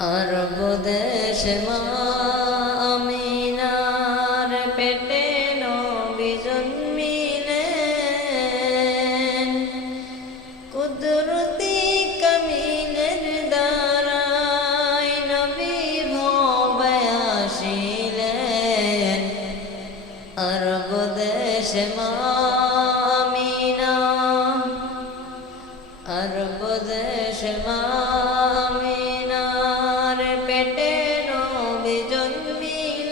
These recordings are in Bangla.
আরব দেশে মা আমিনার পেটে নবী জন্মিলেন। কুদরতি কামিলের দ্বারাই নবী ভবে আসিলেন। আরব দেশে মা আমিনা, আরব দেশে মা আমিনার পেটে নবী জন্মিলেন।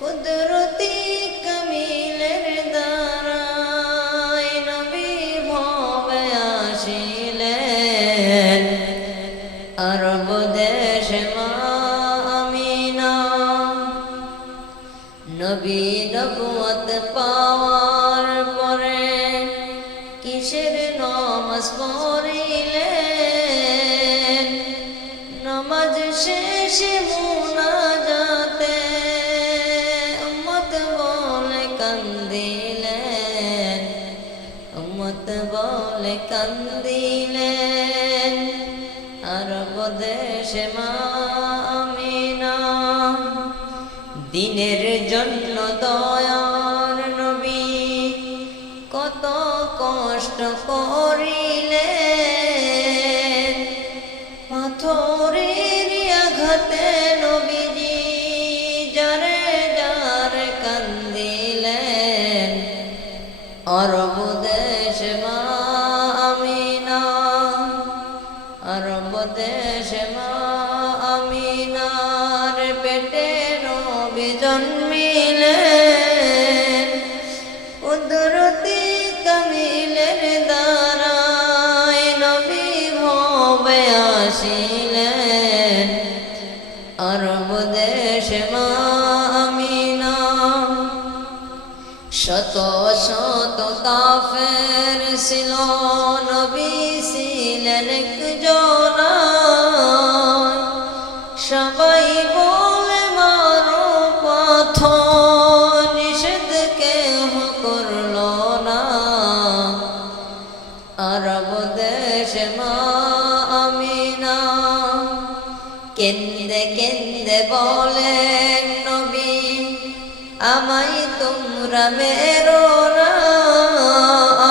কুদরতি কামিলের দ্বারাই নবী ভবে আসিলেন। আরব দেশে মা আমিনা নবী নবুয়ত পাওয়ার পরে কিসের নামাজ পড়িলেন। নামাজ শেষে মুনাজাতে উম্মত বলে কান্দিলেন, উম্মত বলে কান্দিলেন। আরব দেশে মা আমিনা দিনের জন্য দয়ার নবী কত কষ্ট করিলেন। পাথরের আঘাতে নবীজি যারে যারে কান্দিলেন। আরব দেশে মা আমিনা, আরব দেশে মা আমিনার পেটে নবী জন্মিলেন। কুদরতি কামিলের দ্বারাই নবী ভবে আসিলেন। আরব দেশে মা আমিনা শত শত কাফের ছিল, নবী ছিলেন একজন। সবাই বলে মারো পাথর, নিষেধ কেহ করল না। আরব দেশে মা আমিনা কেন্দে কেন্দে বলেন নবী আমায় তোমরা মেরো না।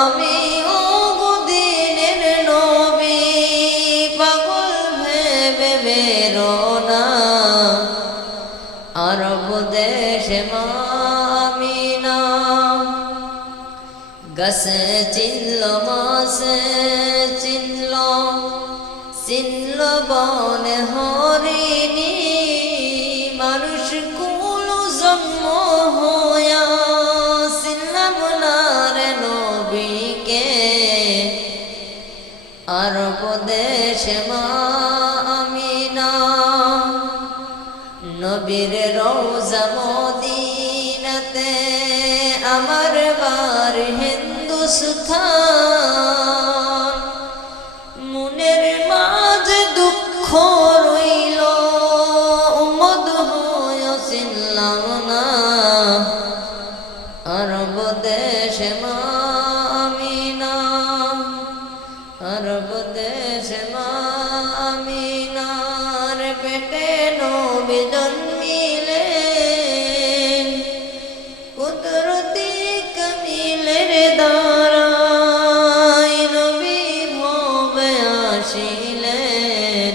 আমি ওদিনের নবী পাগল ভেবে মেরো না। আরব দেশে মা আমিনা গাছে চিনল, মাছে চিনল, চিনল বনে হরিণী। মানুষ কুল জন্ম হইয়া চিনলাম না রে নবীকে। আরব দেশে মা আমিনা নবীর রওজা মদিনাতে, আমার বার হিন্দুস্থান। মনের মাঝে দুঃখ রইল, উম্মত হয়ে চিনলাম না। আরব দেশে মা আমিনা, আরব দেশে মা আমিনার পেটে নবী জন্মিলেন। কুদরতি কামিলের দ্বারাই নবী ভবে আসিলেন।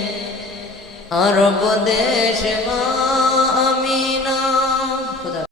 আরব দেশে মা